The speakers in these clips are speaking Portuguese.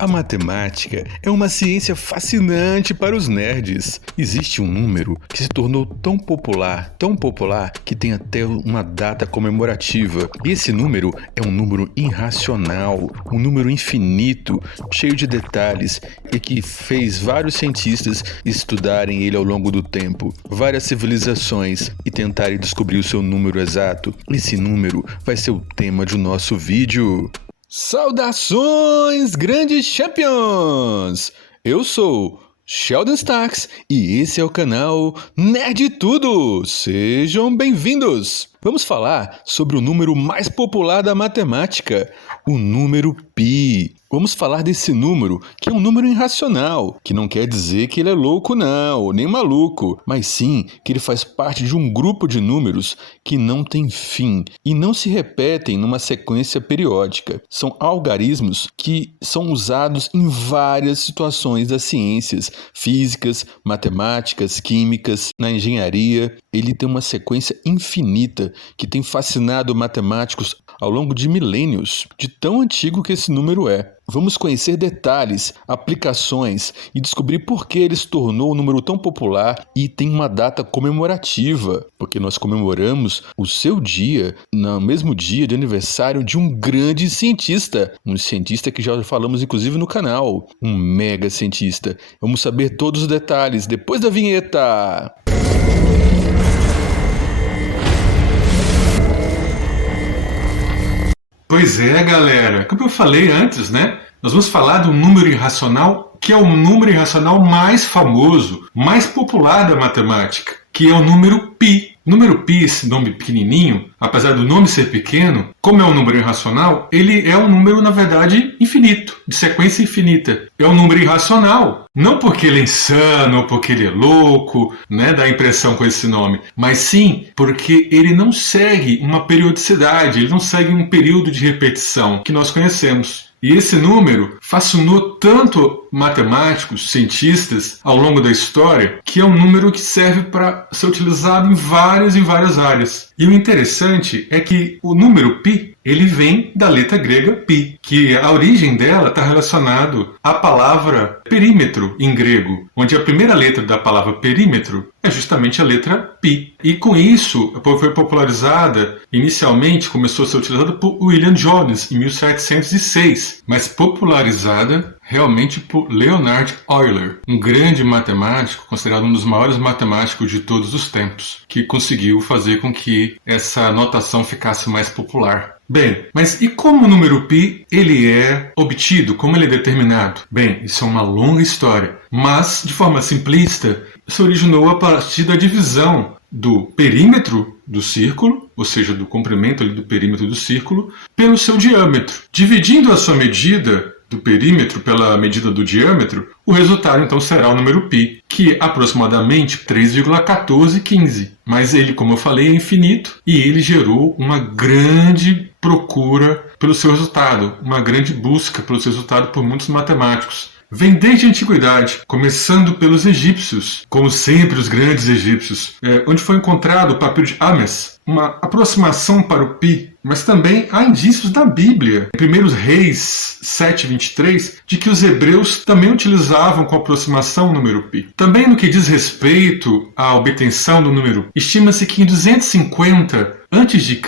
A matemática é uma ciência fascinante para os nerds. Existe um número que se tornou tão popular, que tem até uma data comemorativa. E esse número é um número irracional, um número infinito, cheio de detalhes e que fez vários cientistas estudarem ele ao longo do tempo, várias civilizações e tentarem descobrir o seu número exato. Esse número vai ser o tema do nosso vídeo. Saudações, grandes champions! Eu sou Sheldon Starks e esse é o canal Nerd Tudo! Sejam bem-vindos! Vamos falar sobre o número mais popular da matemática, o número π. Vamos falar desse número, que é um número irracional, que não quer dizer que ele é louco não, nem maluco, mas sim que ele faz parte de um grupo de números que não tem fim e não se repetem numa sequência periódica. São algarismos que são usados em várias situações das ciências, físicas, matemáticas, químicas, na engenharia. Ele tem uma sequência infinita que tem fascinado matemáticos ao longo de milênios, de tão antigo que esse número é. Vamos conhecer detalhes, aplicações e descobrir por que ele se tornou um número tão popular e tem uma data comemorativa, porque nós comemoramos o seu dia no mesmo dia de aniversário de um grande cientista, um cientista que já falamos inclusive no canal, um mega cientista. Vamos saber todos os detalhes depois da vinheta! Pois é, galera. Como eu falei antes, né? Nós vamos falar do número irracional, que é o número irracional mais famoso, mais popular da matemática, que é o número π. O número π, esse nome pequenininho, apesar do nome ser pequeno, como é um número irracional, ele é um número, na verdade, infinito, de sequência infinita. É um número irracional, não porque ele é insano ou porque ele é louco, né, dá a impressão com esse nome, mas sim porque ele não segue uma periodicidade, ele não segue um período de repetição que nós conhecemos. E esse número fascinou tanto matemáticos, cientistas, ao longo da história, que é um número que serve para ser utilizado em várias áreas. E o interessante é que o número π, ele vem da letra grega π, que a origem dela está relacionado à palavra perímetro em grego, onde a primeira letra da palavra perímetro é justamente a letra π. E com isso foi popularizada, inicialmente começou a ser utilizada por William Jones em 1706, mas popularizada realmente por Leonhard Euler, um grande matemático, considerado um dos maiores matemáticos de todos os tempos, que conseguiu fazer com que essa notação ficasse mais popular. Bem, mas e como o número π ele é obtido, como ele é determinado? Bem, isso é uma longa história, mas de forma simplista, se originou a partir da divisão do perímetro do círculo, ou seja, do comprimento ali do perímetro do círculo, pelo seu diâmetro. Dividindo a sua medida do perímetro pela medida do diâmetro, o resultado então será o número π, que é aproximadamente 3,1415. Mas ele, como eu falei, é infinito e ele gerou uma grande procura pelo seu resultado, uma grande busca pelo seu resultado por muitos matemáticos. Vem desde a antiguidade, começando pelos egípcios, como sempre os grandes egípcios, onde foi encontrado o papiro de Ames, uma aproximação para o π, mas também há indícios da Bíblia, em 1 Reis 7:23, de que os hebreus também utilizavam com aproximação o número π. Também no que diz respeito à obtenção do número, estima-se que em 250 a.C.,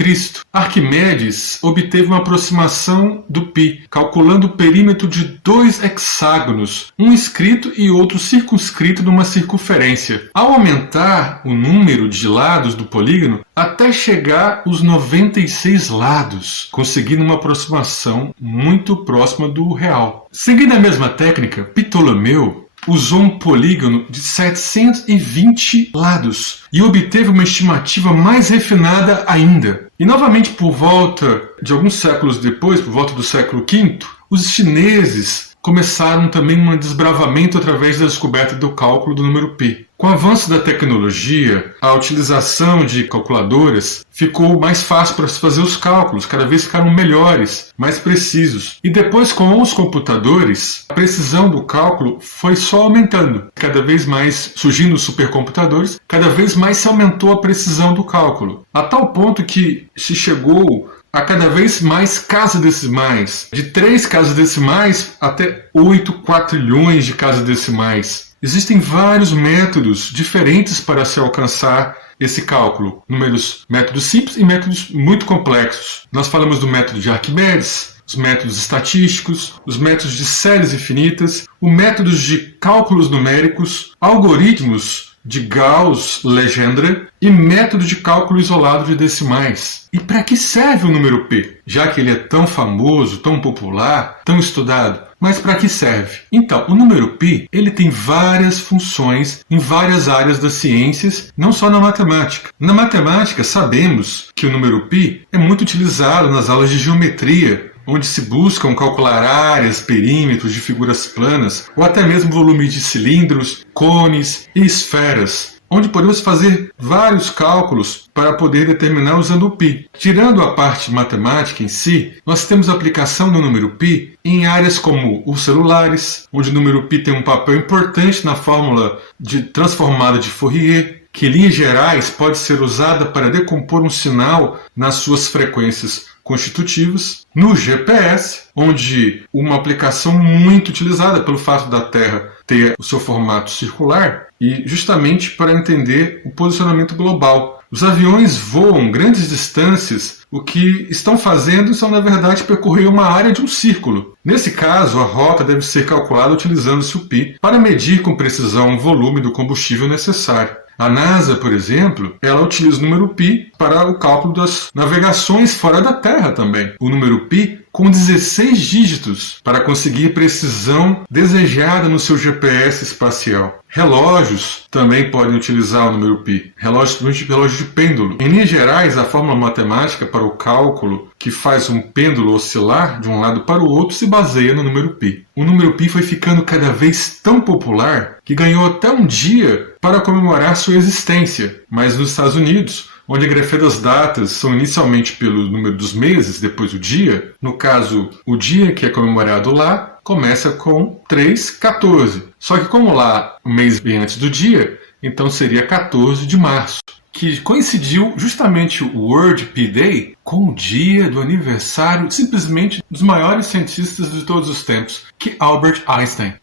Arquimedes obteve uma aproximação do π, calculando o perímetro de 2 hexágonos, um inscrito e outro circunscrito numa circunferência. Ao aumentar o número de lados do polígono, até chegar aos 96 lados, conseguindo uma aproximação muito próxima do real. Seguindo a mesma técnica, Ptolomeu usou um polígono de 720 lados e obteve uma estimativa mais refinada ainda. E novamente, por volta de alguns séculos depois, por volta do século V, os chineses começaram também um desbravamento através da descoberta do cálculo do número π. Com o avanço da tecnologia, a utilização de calculadoras ficou mais fácil para se fazer os cálculos, cada vez ficaram melhores, mais precisos. E depois, com os computadores, a precisão do cálculo foi só aumentando. Cada vez mais surgindo os supercomputadores, cada vez mais se aumentou a precisão do cálculo. A tal ponto que se chegou a cada vez mais casas decimais, de 3 casas decimais até 8 quatrilhões de casas decimais. Existem vários métodos diferentes para se alcançar esse cálculo, métodos simples e métodos muito complexos. Nós falamos do método de Arquimedes, os métodos estatísticos, os métodos de séries infinitas, os métodos de cálculos numéricos, algoritmos de Gauss-Legendre e método de cálculo isolado de decimais. E para que serve o número π? Já que ele é tão famoso, tão popular, tão estudado. Mas para que serve? Então, o número π ele tem várias funções em várias áreas das ciências, não só na matemática. Na matemática, sabemos que o número π é muito utilizado nas aulas de geometria, onde se buscam calcular áreas, perímetros de figuras planas, ou até mesmo volume de cilindros, cones e esferas, onde podemos fazer vários cálculos para poder determinar usando o π. Tirando a parte matemática em si, nós temos a aplicação do número π em áreas como os celulares, onde o número π tem um papel importante na fórmula de transformada de Fourier, que em linhas gerais pode ser usada para decompor um sinal nas suas frequências constitutivas, no GPS, onde uma aplicação muito utilizada pelo fato da Terra ter o seu formato circular, e justamente para entender o posicionamento global. Os aviões voam grandes distâncias, o que estão fazendo são, na verdade, percorrer uma área de um círculo. Nesse caso, a rota deve ser calculada utilizando-se o π para medir com precisão o volume do combustível necessário. A NASA, por exemplo, ela utiliza o número π para o cálculo das navegações fora da Terra também. O número π com 16 dígitos para conseguir precisão desejada no seu GPS espacial. Relógios também podem utilizar o número π. Relógio de pêndulo. Em linhas gerais, a fórmula matemática para o cálculo que faz um pêndulo oscilar de um lado para o outro se baseia no número π. O número π foi ficando cada vez tão popular que ganhou até um dia para comemorar sua existência. Mas nos Estados Unidos, onde a grafia das datas são inicialmente pelo número dos meses, depois o dia, no caso, o dia que é comemorado lá começa com 3/14. Só que como lá o mês vem antes do dia, então seria 14 de março, que coincidiu justamente o World P Day com o dia do aniversário simplesmente dos maiores cientistas de todos os tempos, que Albert Einstein.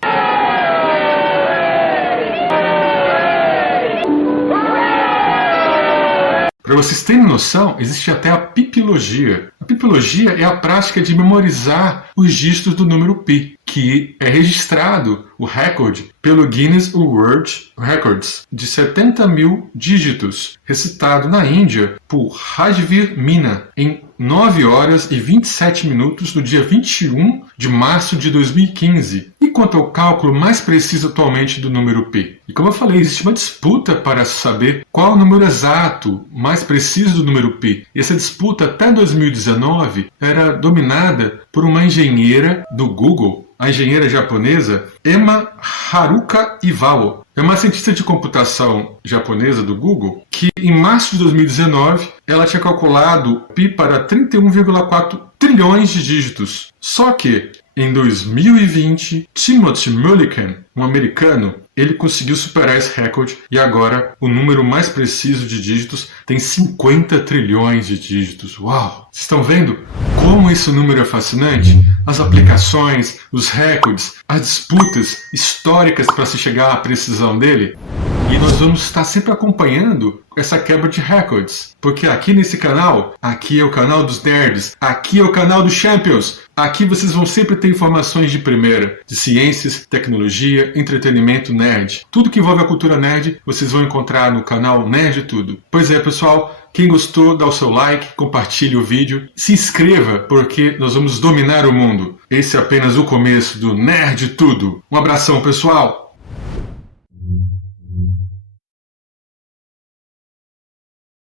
Para vocês terem noção, existe até a pipilogia. A pipilogia é a prática de memorizar os dígitos do número π, que é registrado o recorde pelo Guinness World Records de 70 mil dígitos, recitado na Índia por Rajveer Meena em 9 horas e 27 minutos no dia 21 de março de 2015. E quanto ao cálculo mais preciso atualmente do número π? E como eu falei, existe uma disputa para saber qual é o número exato mais preciso do número π. E essa disputa até 2019 era dominada por uma engenheira do Google, a engenheira japonesa Emma Haruka Iwao. É uma cientista de computação japonesa do Google que, em março de 2019, ela tinha calculado π para 31,4 trilhões de dígitos. Só que, em 2020, Timothy Mulliken, um americano, ele conseguiu superar esse recorde e agora o número mais preciso de dígitos tem 50 trilhões de dígitos. Uau! Vocês estão vendo como esse número é fascinante? As aplicações, os recordes, as disputas históricas para se chegar à precisão dele. E nós vamos estar sempre acompanhando essa quebra de recordes. Porque aqui nesse canal, aqui é o canal dos nerds, aqui é o canal dos champions. Aqui vocês vão sempre ter informações de primeira, de ciências, tecnologia, entretenimento nerd. Tudo que envolve a cultura nerd, vocês vão encontrar no canal Nerd Tudo. Pois é, pessoal, quem gostou, dá o seu like, compartilhe o vídeo, se inscreva, porque nós vamos dominar o mundo. Esse é apenas o começo do Nerd Tudo. Um abração, pessoal!